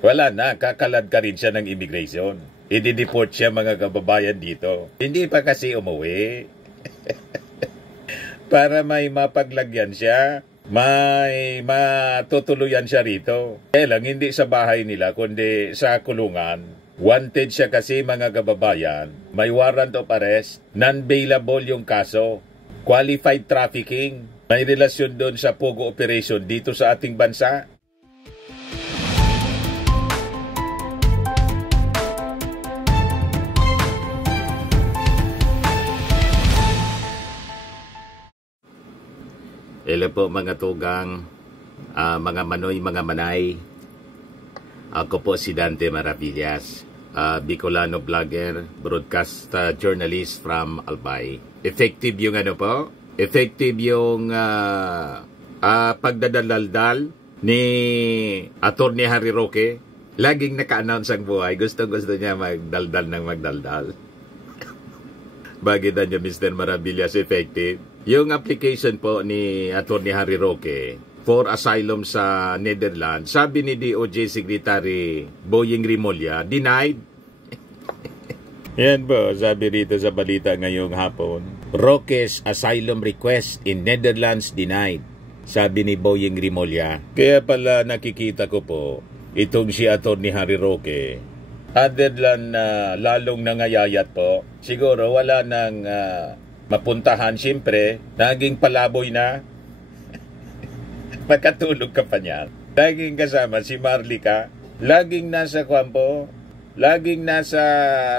Wala na, kakalad ka rin siya ng immigration. I-deport siya mga kababayan dito. Hindi pa kasi umuwi. Para may mapaglagyan siya, may matutuluyan siya rito. Kaya lang, hindi sa bahay nila, kundi sa kulungan. Wanted siya kasi mga kababayan. May warrant of arrest. Non-bailable yung kaso. Qualified trafficking. May relasyon doon sa Pogo operation dito sa ating bansa. Hello po mga tugang, mga manoy, mga manay. Ako po si Dante Maravillas, Bicolano vlogger, broadcast journalist from Albay. Effective yung ano po? Effective yung pagdadaldal ni Attorney Harry Roque. Laging naka-announce ang buhay. Gusto niya magdaldal ng magdaldal. Bakit niya Mr. Maravillas effective? Yung application po ni Attorney Harry Roque for asylum sa Netherlands, sabi ni DOJ Secretary Boying Rimulya, denied. Yan po, sabi rito sa balita ngayong hapon. Roque's asylum request in Netherlands denied, sabi ni Boying Rimulya. Kaya pala nakikita ko po, itong si Attorney Harry Roque, other than lalong nangayayat po, siguro wala nang mapuntahan, siyempre, naging palaboy na. Makatulog ka pa niya. Laging kasama si Marlica, laging nasa kwampo, laging nasa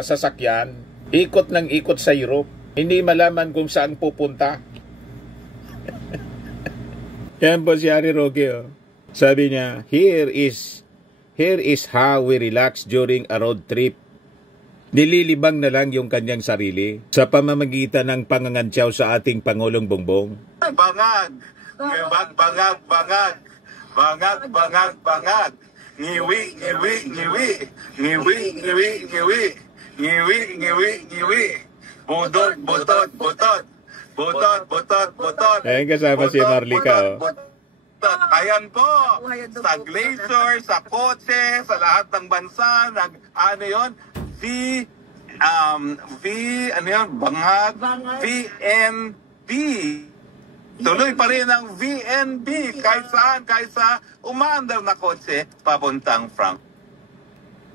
sasakyan, ikot ng ikot sa Europe, hindi malaman kung saan pupunta. Yan po si Harry Roque. Oh. Sabi niya, here is how we relax during a road trip. Nililibang na lang yung kanyang sarili sa pamamagitan ng pangangantyaw sa ating Pangulong Bongbong. Bangag! Bangag! Bangag! Bangag! Bangag! Bangag! Ngiwi! Ngiwi! Ngiwi! Ngiwi! Ngiwi! Ngiwi! Ngiwi! Ngiwi! Ngiwi! Butot! Butot! Butot! Butot! Butot! Butot! Ayan kasama si Marlica. Ayan po, sa glacier, sa kotse, sa lahat ng bansa, ano yun? Bangag, VNB. Tuloy pa rin ang VNB kahit saan, kahit sa umaandar na kotse papuntang Frank.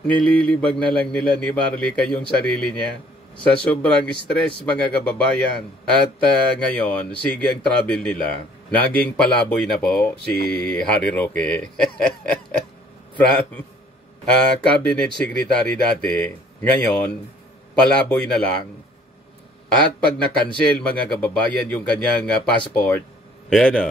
Nililibag na lang nila ni Marlica yung sarili niya sa sobrang stress mga kababayan. At ngayon, sige ang travel nila. Naging palaboy na po si Harry Roque. From Cabinet Secretary dati, ngayon, palaboy na lang. At pag na-cancel mga kababayan yung kanyang passport, ayan o,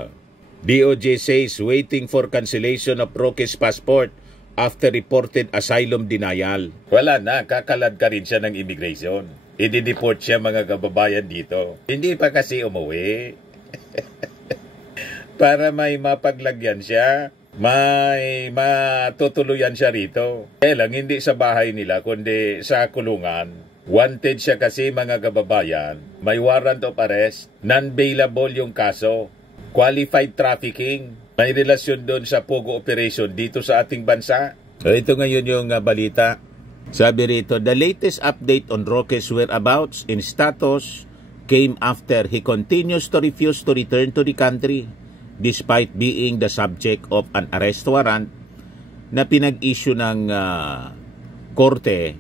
DOJ says waiting for cancellation of Roque's passport after reported asylum denial. Wala na, kakalad ka rin siya ng immigration. I-deport siya mga kababayan dito. Hindi pa kasi umuwi. Para may mapaglagyan siya, may matutuluyan siya rito. Kaya lang, hindi sa bahay nila, kundi sa kulungan. Wanted siya kasi mga kababayan. May warrant of arrest. Non-bailable yung kaso. Qualified trafficking. May relasyon doon sa Pogo operation dito sa ating bansa. Ito ngayon yung balita. Sabi rito, the latest update on Roque's whereabouts and status came after he continues to refuse to return to the country despite being the subject of an arrest warrant na pinag-issue ng korte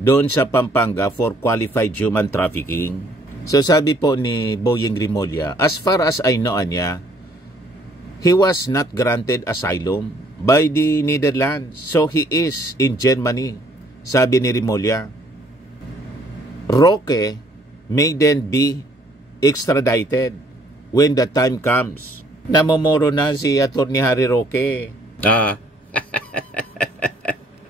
doon sa Pampanga for qualified human trafficking. So sabi po ni Boying Rimulya, as far as I know niya, he was not granted asylum by the Netherlands. So he is in Germany, sabi ni Rimulya. Roque may then be extradited when the time comes. Namomoro na si Attorney Harry Roque.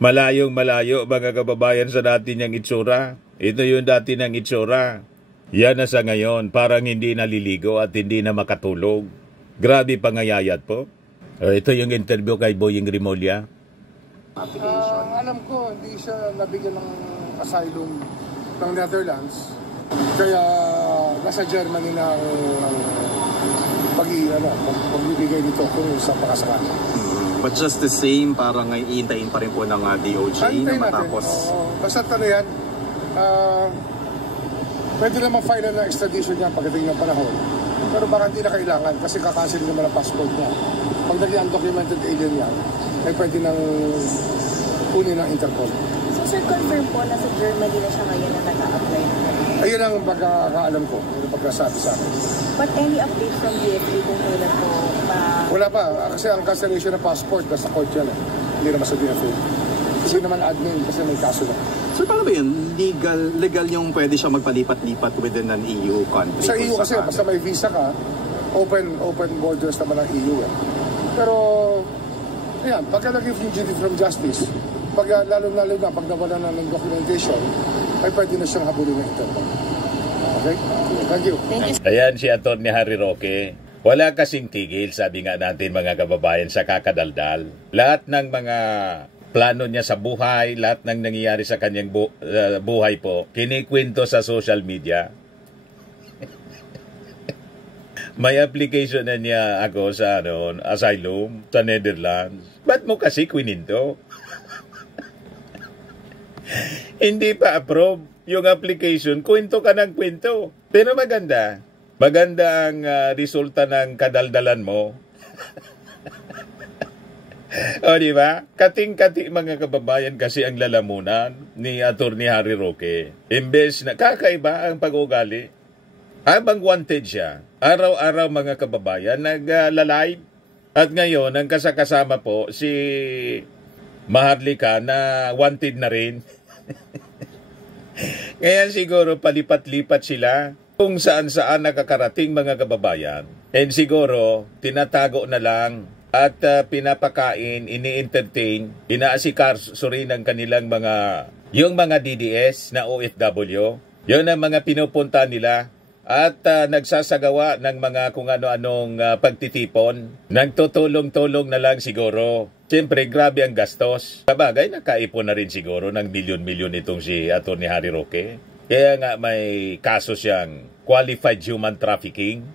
Malayong malayo mga kababayan sa dati niyang itsura. Ito yung dati niyang itsura. Yan na sa ngayon, parang hindi naliligo at hindi na makatulog. Grabe pangayayat po. Ito yung interview kay Boying Rimulya. Alam ko, hindi siya nabigyan ng asylum ng Netherlands. Kaya nasa Germany na ang pagbibigay nito kung sa pakasakali. But just the same, parang iintayin pa rin po ng DOJ na matapos. Basta ano yan, pwede naman file na extradition niya pagdating ng panahon. Pero baka hindi na kailangan kasi kakancel naman ang passport niya. Pag naging undocumented alien yan, ay pwede nang kunin ng Interpol. So sir, confirm po na sa Germany na siya ngayon na nag-a-apply? Ayun ang pagkakaalam ko, yung pagkasabi sa akin. But any update from DFA kung kailan po pa? Wala pa, kasi ang cancellation ng passport nasa court yan eh. Hindi naman sa DFA. Kasi naman admin kasi may kaso na. So paano ba yun? Legal yung pwede siya magpalipat-lipat within an EU country? Sa EU kasi, basta may visa ka, open borders naman ang EU eh. Pero, ayan, pagka naging fugitive from justice, lalo-lalo na pag nawala na ng documentation, ay pwede na siyang habulin ng Interpol. Okay? Thank you. Ayan si Atty. Harry Roque. Wala kasing tigil, sabi nga natin mga kababayan, sa kakadaldal. Lahat ng mga plano niya sa buhay, lahat ng nangyayari sa kanyang buhay po, kinikwento sa social media. May application na niya ako sa asylum sa Netherlands. Ba't mo kasi kwininto? Hindi pa approve yung application, kwento ka ng kwento. Pero maganda. Maganda ang resulta ng kadaldalan mo. O, di ba? Kating-kating mga kababayan kasi ang lalamunan ni Atty. Harry Roque. Imbes na kakaiba ang pag-ugali. Habang wanted siya, araw-araw mga kababayan, nag-live. At ngayon, ang kasama po, si Maharlika na wanted na rin. Ngayon siguro palipat-lipat sila kung saan-saan nakakarating mga kababayan. And siguro, tinatago na lang at pinapakain, ini-entertain, inaasikaso rin ng kanilang yung mga DDS na OFW. Yun ang mga pinupunta nila at nagsasagawa ng mga kung ano-anong pagtitipon. Nagtutulong-tulong na lang siguro. Siyempre, grabe ang gastos. Sabagay, nakaipon na rin siguro ng milyon-milyon itong si Atty. Harry Roque. Kaya nga may kaso siyang qualified human trafficking.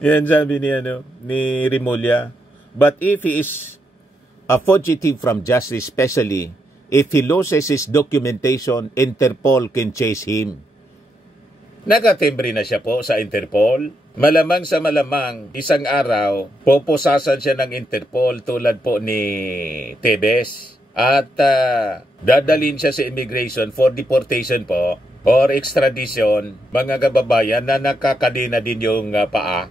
Yan sabi ni Rimulya. But if he is a fugitive from justice, especially if he loses his documentation, Interpol can chase him. Nakatimbre na siya po sa Interpol. Malamang sa malamang, isang araw, poposasan siya ng Interpol tulad po ni Tebes. At dadalhin siya sa immigration for deportation po or extradition, mga kababayan na nakakadena din yung paa.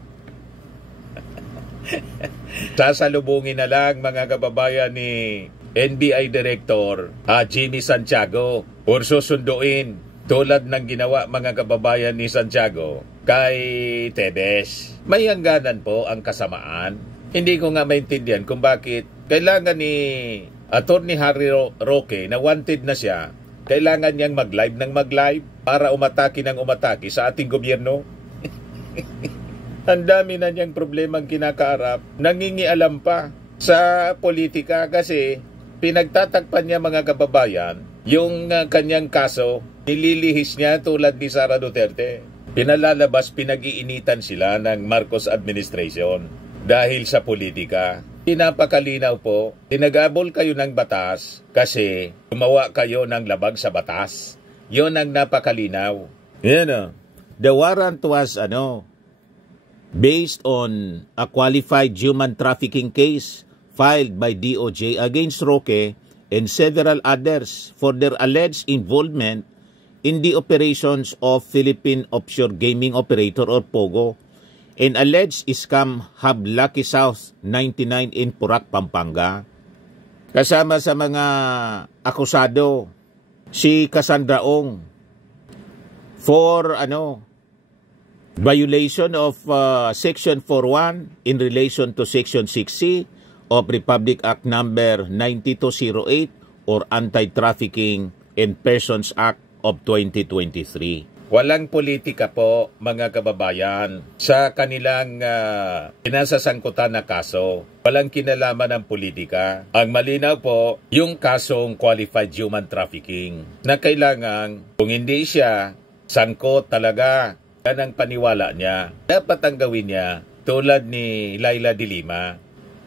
Sasalubungin na lang mga kababayan ni NBI Director Jimmy Santiago or susunduin tulad ng ginawa mga kababayan ni Santiago kay Tebes. May hangganan po ang kasamaan. Hindi ko nga maintindihan kung bakit kailangan ni Atty. Harry Roque na wanted na siya, kailangan niyang mag-live ng mag-live para umatake ng umatake sa ating gobyerno. Ang dami na niyang problemang kinakaharap, nangingialam pa sa politika kasi pinagtatakpan niya mga kababayan yung kanyang kaso, nililihis niya tulad ni Sara Duterte. Pinalalabas, pinag-iinitan sila ng Marcos administration dahil sa politika. Pinapakalinaw po, tinagabol kayo ng batas kasi gumawa kayo ng labag sa batas. Yon ang napakalinaw. Yan The warrant was based on a qualified human trafficking case filed by DOJ against Roque and several others for their alleged involvement in the operations of Philippine Offshore Gaming Operator or POGO and alleged scam hub Lucky South 99 in Purac, Pampanga. Kasama sa mga akusado si Cassandra Ong for violation of Section 41 in relation to Section 6C of Republic Act Number 9208 or Anti-Trafficking in Persons Act of 2023. Walang politika po, mga kababayan, sa kanilang pinasasangkutan na kaso. Walang kinalaman ng politika. Ang malinaw po, yung kasong qualified human trafficking na kailangan, kung hindi siya sangkot talaga, yan ang paniwala niya. Dapat ang gawin niya tulad ni Laila de Lima.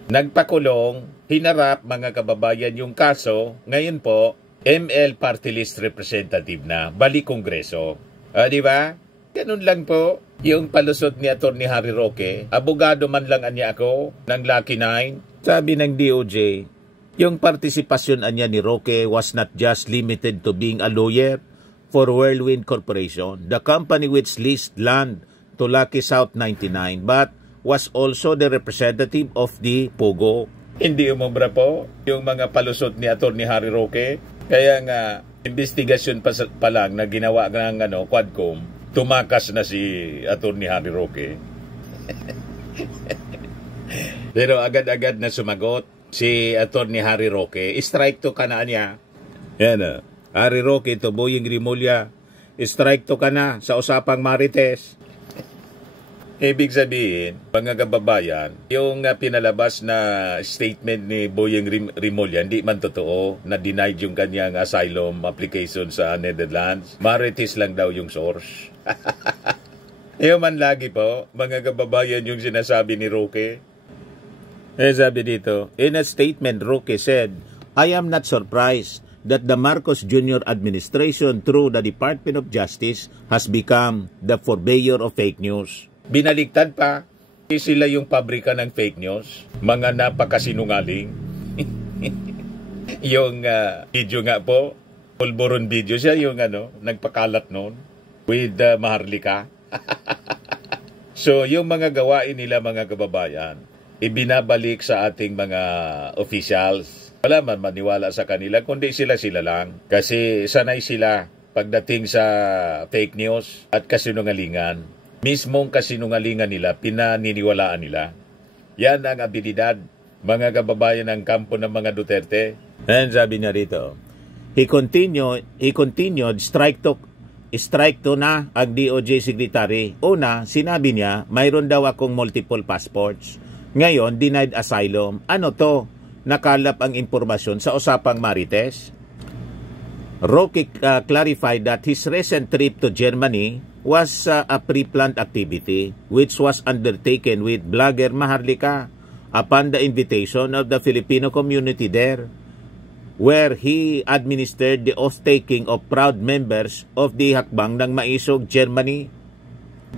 Nagpakulong, hinarap mga kababayan yung kaso, ngayon po, ML Party List Representative na, balik Kongreso. Di ba? Ganun lang po. Yung palusot ni Atty. Harry Roque, abogado man lang anya ako ng Lucky 9. Sabi ng DOJ, yung partisipasyon anya ni Roque was not just limited to being a lawyer for Whirlwind Corporation, the company which leased land to Lucky South 99, but was also the representative of the Pogo. Hindi umubra po yung mga palusot ni Atty. Harry Roque. Kaya nga, investigasyon pa lang na ginawa ng Quadcom, tumakas na si Atty. Harry Roque. Pero agad-agad na sumagot si Atty. Harry Roque. Strike to ka na niya. Yan Harry Roque, Boying Rimulya. Strike to ka na sa usapang Marites. Ibig sabihin, mga kababayan, yung pinalabas na statement ni Boyeng Rimulya, hindi man totoo na denied yung kanyang asylum application sa Netherlands. Marites lang daw yung source. Yung man lagi po, mga kababayan, yung sinasabi ni Roque. Sabi dito, in a statement, Roque said, I am not surprised that the Marcos Jr. administration through the Department of Justice has become the purveyor of fake news. Binaligtad pa, sila yung pabrika ng fake news, mga napakasinungaling. Yung video nga po, pulburon video siya, yung nagpakalat noon with Maharlika. So yung mga gawain nila mga kababayan, ibinabalik sa ating mga officials. Wala man maniwala sa kanila, kundi sila lang. Kasi sanay sila pagdating sa fake news at kasinungalingan. Mismong kasinungalingan nila, pinaniniwalaan nila. Yan ang abilidad, mga kababayan ng kampo ng mga Duterte. And sabi niya rito, he continued, strike to na ang DOJ Secretary. Una, sinabi niya, mayroon daw akong multiple passports. Ngayon, denied asylum. Ano to? Nakalap ang impormasyon sa usapang Marites. Roque clarified that his recent trip to Germany was a pre-planned activity which was undertaken with blogger Maharlika upon the invitation of the Filipino community there, where he administered the oath-taking of proud members of the Hakbang ng Maisog, Germany.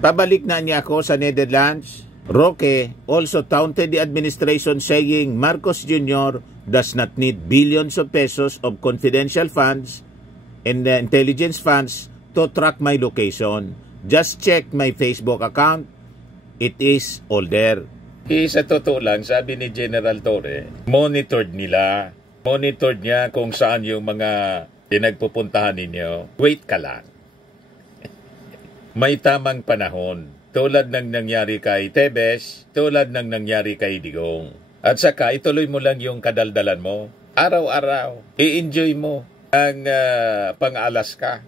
Pabalik na niya ako sa Netherlands. Roque also taunted the administration saying Marcos Jr. does not need billions of pesos of confidential funds and intelligence funds to track my location. Just check my Facebook account. It is all there. Sa totoo lang, sabi ni General Torre, monitored niya kung saan yung mga pinagpupuntahan ninyo. Wait ka lang. May tamang panahon. Tulad ng nangyari kay Tebes, tulad ng nangyari kay Digong. At saka, ituloy mo lang yung kadaldalan mo. Araw-araw, i-enjoy mo ang pang-alas ka.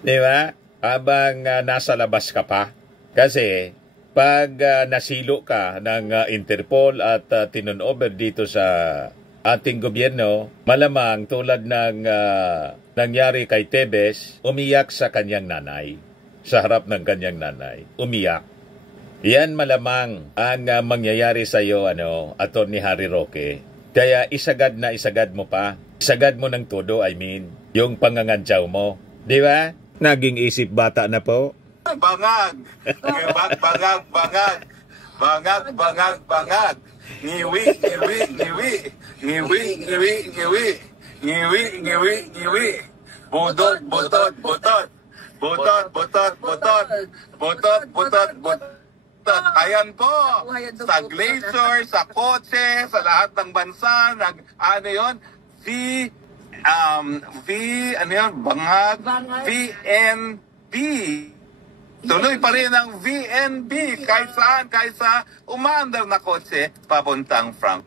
Di ba? Habang nasa labas ka pa. Kasi, pag nasilo ka ng Interpol at tinunover dito sa ating gobyerno, malamang tulad ng nangyari kay Tebes, umiyak sa kanyang nanay. Sa harap ng kanyang nanay. Umiyak. Yan malamang ang mangyayari sa iyo, Atty. Harry Roque. Kaya isagad mo pa. Isagad mo ng todo, yung pangangantsaw mo. Di ba? Naging isip bata na po. Bangag! Bangag! Ngiwi! Butot! Ayan po, sa glacier, sa kotse, sa lahat ng bansa, Bangag, VNB. Tuloy pa rin ang VNB kahit saan, kaysa umaandar na kotse papuntang Frank.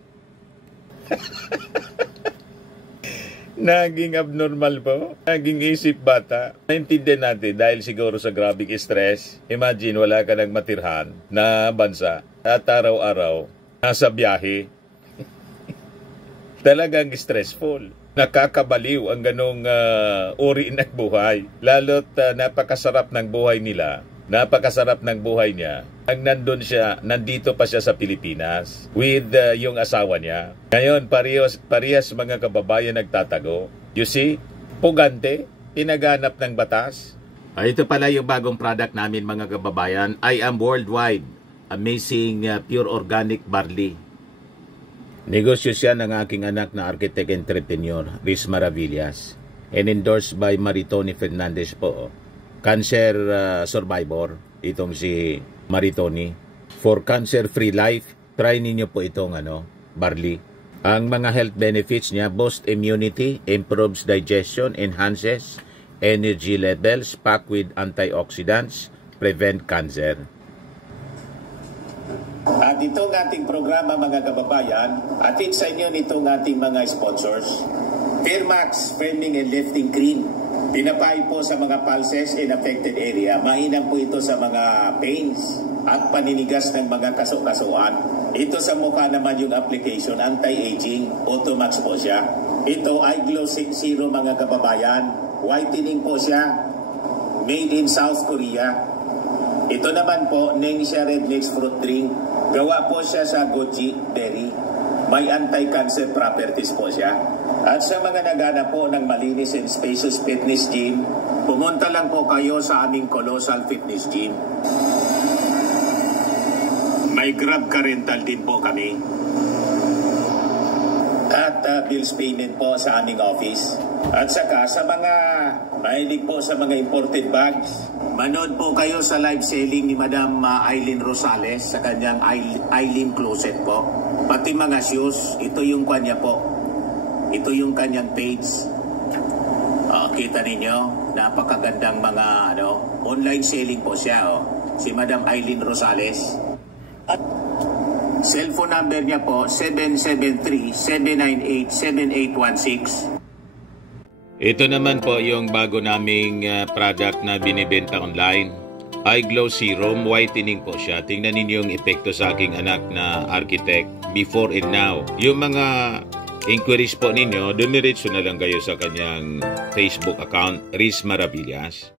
Naging abnormal po. Naging isip bata. Naintindihan natin dahil siguro sa grabing stress. Imagine wala ka nang matirhan na bansa at araw-araw nasa biyahe. Talagang stressful. Nakakabaliw ang ganong uri ng buhay. Lalo't napakasarap ng buhay nila Napakasarap ng buhay niya. Ang nandito pa siya sa Pilipinas with yung asawa niya. Ngayon, parehas mga kababayan nagtatago. You see, pugante, tinaganap ng batas. Ito pala yung bagong product namin mga kababayan. I am worldwide. Amazing pure organic barley. Negosyo siya ng aking anak na architect entrepreneur, Riz Maravillas. And endorsed by Maritoni Fernandez po. Cancer survivor, itong si Maritoni. For cancer-free life, try ninyo po itong barley. Ang mga health benefits niya, boost immunity, improves digestion, enhances energy levels, packed with antioxidants, prevent cancer. At itong ating programa mga kababayan, atid sa inyo nitong ating mga sponsors. Firmax Firming and Lifting Cream. Pinapay po sa mga pulses in affected area. Mainam po ito sa mga pains at paninigas ng mga kaso-kasuan. Ito sa mukha naman yung application, anti-aging, Automax po siya. Ito ay Glow Zero mga kababayan. Whitening po siya. Made in South Korea. Ito naman po, Nengxia Red Mix Fruit Drink. Gawa po siya sa goji berry. May anti-cancer properties po siya. At sa mga naghanap po ng malinis and spacious fitness gym, pumunta lang po kayo sa aming Colossal Fitness Gym. May Grab Car Rental din po kami. At bills payment po sa aming office. At saka sa mga mahilig po sa mga imported bags, manood po kayo sa live selling ni Madam Aileen Rosales sa kanyang Aileen Closet po. Pati mga shoes, ito yung kanya po. Ito yung kanyang page. Kita ninyo, napakagandang mga online selling po siya. Si Madam Aileen Rosales. At cellphone number niya po, 773-798-7816. Ito naman po yung bago naming product na binibenta online. I Glow Serum, whitening po siya. Tingnan ninyo yung epekto sa aking anak na architect before and now. Yung mga inquiries po ninyo, dumiretso na lang kayo sa kanyang Facebook account, Riz Maravillas.